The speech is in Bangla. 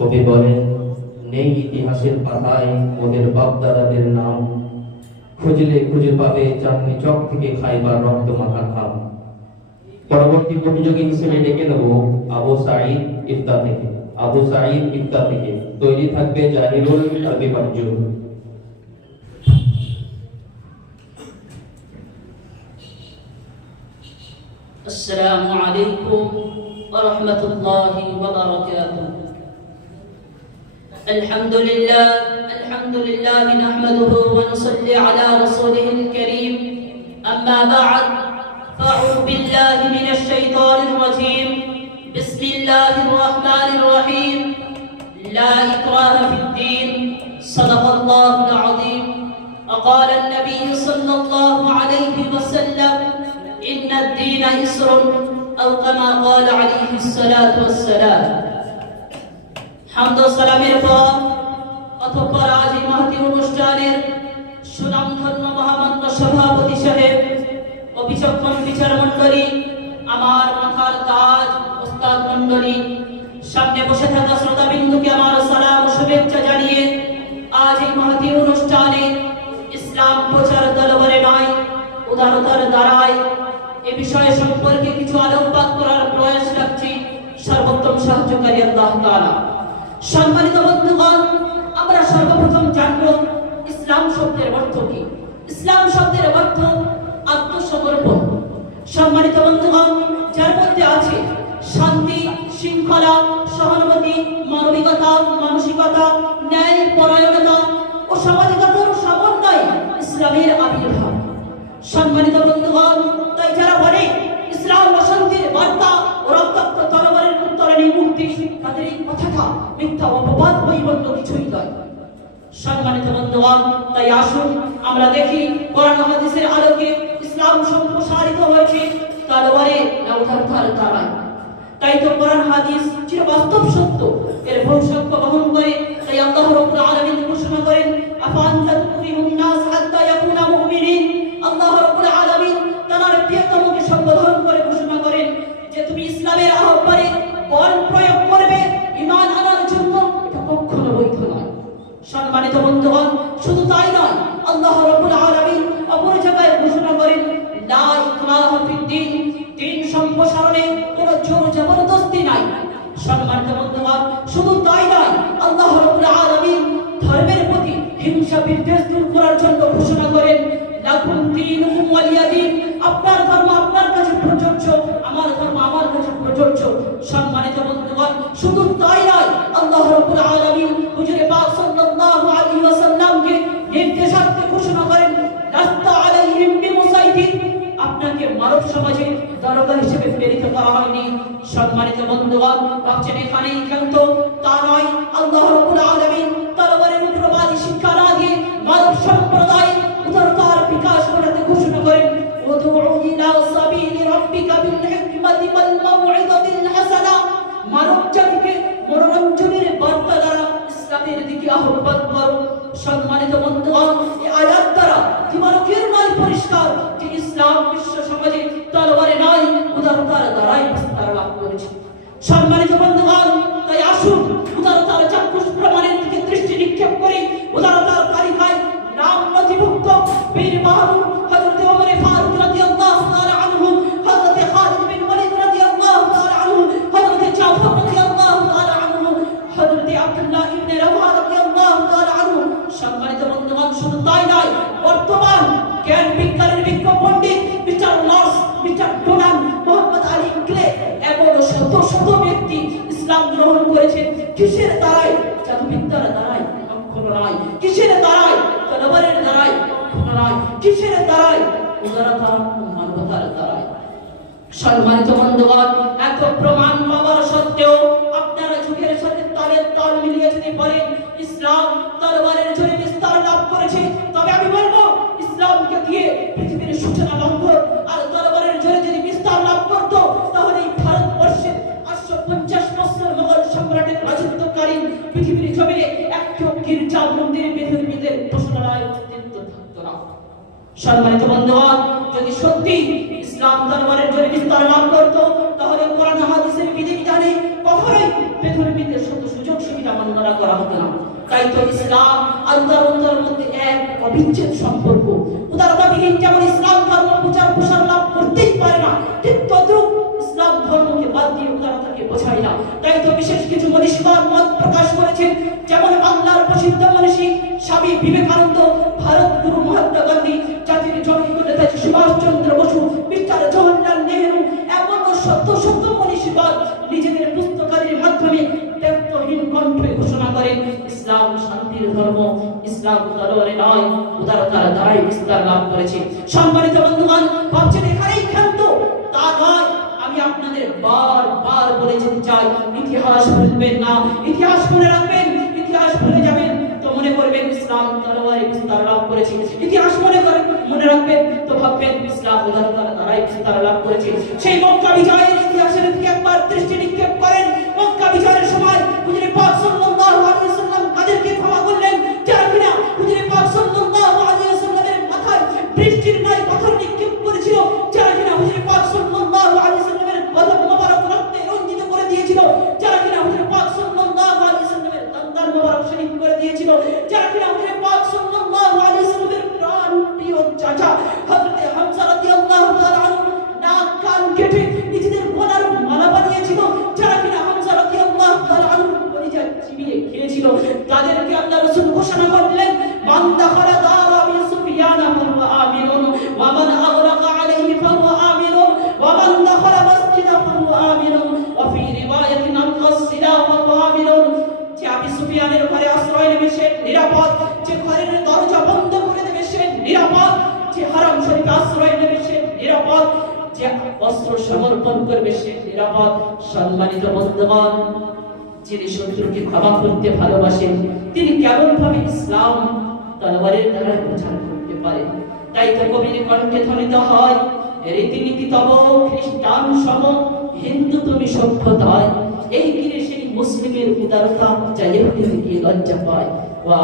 কবি বলেন নেই ইতিহাসের পাতায় ওদের বাপদাদাদের নাম খুঁজলে খুঁজে পাবে চাঁদনি চক থেকে খাইবার রক্ত মাখা খাম পরবর্তী প্রতিযোগী হিসেবে ডেকে নেব আবু সাঈদ ইফতা থেকে আবু সাঈদ ইফতা থেকে তৈরি থাকবে জাহিরুল আরবি মঞ্জুর السلام عليكم ورحمة الله وبركاته الحمد لله الحمد لله نحمده ونصلي على رسوله الكريم. أما بعد فأعوذ بالله من الشيطان الرجيم. بسم الله الرحمن الرحيم. لا إكراه في الدين. صدق الله العظيم. وقال النبي صلى الله عليه وسلم إن الدين يسر أو كما قال عليه الصلاة والسلام. হামদ সালামের পর অতঃপর আজ এই মহতি অনুষ্ঠানের সুনামধন্য মহামান্য সভাপতি সাহেব ও বিচক্ষণ বিচার মণ্ডলী, আমার মাথার তাজ ওস্তাদ মণ্ডলী, সামনে বসে থাকা শ্রোতাবিন্দুকে আমার সালাম শুভেচ্ছা জানিয়ে আজ এই মহতি অনুষ্ঠানে ইসলাম প্রচার দলবরে নয় উদারতার দ্বারায় এ বিষয়ে সম্পর্কে কিছু আলোকপাত করার প্রয়াস রাখছি। সর্বোত্তম সাহায্যকারী আল্লাহ তাআলা। সম্মানিত বন্ধুগণ, আমরা সর্বপ্রথম জানব ইসলাম শব্দের অর্থ কি। ইসলাম শব্দের অর্থ আত্মসমর্পণ। সম্মানিত বন্ধুগণ, যার মধ্যে আছে শান্তি, শৃঙ্খলা, সহানুভূতি, মানবিকতা, মানসিকতা, ন্যায়, পরায়ণতা ও সামাজিকতার সমন্বয় ইসলামের আবির্ভাব। সম্মানিত বন্ধুগণ তাই যারা বলে ইসলাম অশান্তির বার্তা ও রক্তাক্ত তরবারের তাদের এই কথাটা মিথ্যা অপবাদ পরিবর্ত কিছুই নয়। সম্মানিত বন্ধুগণ, তাই আসুন আমরা দেখি কোরআন হাদিসের আলোকে ইসলাম সম্প্রসারিত হয়েছে তলোয়ারে না উঠার ধার তাই তো কোরআন হাদিস চির বাস্তব সত্য, এর ভবিষ্যৎ বহন করে। তাই আল্লাহ রাব্বুল আলামিন সম্মানিত বন্ধুগণ, শুধু তাই নয়, আল্লাহ রাব্বুল আলামিন অপর জায়গায় ঘোষণা করেন, লা ইকরাহা ফিদ্দিন দিন সম্প্রসারণে কোনো জোর জবরদস্তি নাই। সম্মানিত বন্ধুগণ, শুধু তাই নয়, আল্লাহ রাব্বুল আলামিন ধর্মের প্রতি হিংসা বিদ্বেষ দূর করার জন্য ঘোষণা করেন, লাকুম দীনুকুম ওয়ালিয়া দীন আপনার ধর্ম আপনার কাছে প্রযোজ্য, আমার ধর্ম আমার কাছে প্রযোজ্য। সম্মানিত বন্ধুগণ, শুধু তাই নয়, আল্লাহ রাব্বুল আলামিন হুজুরে পাক আপনাকে মানব সমাজে দরকার হিসেবে প্রেরিত করা হয়নি। সম্মানিত বন্ধুগণ, ভাবছেন এখানেই তা নয়। আল্লাহ রবুল আলামিন দ্বারাই বিস্তার তাই আসুন উদারতার চাক্ষুষ প্রমাণের দিকে দৃষ্টি নিক্ষেপ করে। উদারতার তালিকায় নাম নথিভুক্ত বীর করেছেন কিসের দ্বারাই জাদুবিদ্যার দ্বারাই কখনো নয় কিসের দ্বারাই তরবারের দ্বারাই কখনো নয় কিসের দ্বারাই উদারতা মানবতার দ্বারাই? সম্মানিত বন্ধুগণ, এত প্রমাণ পাওয়ার সত্ত্বেও আপনারা যুগের সাথে তালের তাল মিলিয়ে যদি বলেন, ইসলাম তরবারের জোরে বিস্তার লাভ করেছে, তবে আমি বলব সম্মানিত বন্ধুগণ, যদি সত্যি ইসলাম দরবারের জোরে বিস্তার লাভ করত, তাহলে কোরআন হাদিসের বিধিবিধানে কখনোই বেধর্মীদের শত সুযোগ সুবিধা কামনা করা হতো না। তাই তো ইসলাম আল্লাহর অন্তরের মধ্যে এক অবিচ্ছেদ সম্পর্ক। উদারতাবিহীন যেমন ইসলাম ধর্ম প্রচার প্রসার লাভ করতেই পারে না, ঠিক তদ্রুপ ইসলাম ধর্মকে বাদ দিয়ে উদারতাকে বোঝায় না। তাই তো বিশেষ কিছু মনীষীগণ মত প্রকাশ করেছেন, যেমন বাংলার প্রসিদ্ধ মনীষী স্বামী বিবেকানন্দ, ভারত গুরু নিজেদের মাধ্যমে কণ্ঠে ঘোষণা করেন, ইসলাম শান্তির ধর্ম, ইসলাম নয়, উদারতার বিস্তার লাভ করেছে। সম্মানিত ভাবছেন এখানেই ক্ষান্ত? তা নয়, আমি আপনাদের বার বার বলে যেতে চাই, ইতিহাস ভুলবেন না, ইতিহাস মনে রাখবেন, ইতিহাস ভুলে যাবেন, তো মনে করবেন ইসলাম তলোয়ারে বিস্তার লাভ করেছে। ইতিহাস মনে করেন মনে রাখবেন, তো ভাববেন ইসলাম উদারতার দ্বারাই বিস্তার লাভ করেছে। সেই মক্কা বিজয়ের ইতিহাসের দিকে একবার দৃষ্টি নিক্ষেপ করেন। মক্কা বিজয়ের সময় হুজুরে পাক সাল্লাল্লাহু আলাইহি ওয়াসাল্লাম কাদেরকে ক্ষমা করলেন। যারা কিনা হুজুরে পাক সাল্লাল্লাহু আলাইহি ওয়াসাল্লামের মাথায় বৃষ্টির ন্যায় পাথর নিক্ষেপ করেছিল, যারা কিনা হুজুরে পাক সাল্লাল্লাহু আলাইহি ওয়াসাল্লামের বদন মোবারক রক্তে রঞ্জিত করে দিয়েছিল, যারা কিনা হুজুরে পাক সাল্লাল্লাহু আলাইহি ওয়াসাল্লামের দন্দার মোবারক শহীদ করে দিয়েছিল, যারা কিনা হুজুরে ওয়া ফি রিওয়ায়াতিন আল-কাসিলা ফাহুয়া আমিনুন। যে আবি সুফিয়ানের ঘরে আশ্রয় নেবে, সে নিরাপদ। যে ঘরের দরজা বন্ধ করে দেবে, সে নিরাপদ। যে হারাম শরীফে আশ্রয় নেবে, সে নিরাপদ। যে অস্ত্র সমর্পণ করবে, সে নিরাপদ। সম্মানিত বন্ধুগণ, যিনি শত্রুকে ক্ষমা করতে ভালোবাসেন, তিনি কেমন ভাবে ইসলাম তলোয়ারের দ্বারা প্রচার করতে পারেন তাই তো কবির কণ্ঠে ধ্বনিত হয়, রীতিনীতি তব খ্রিস্টান সম হিন্দু তুমি সভ্যতায় এই কিরে সেই মুসলিমের উদারতা যা থেকে লজ্জা পায়। বা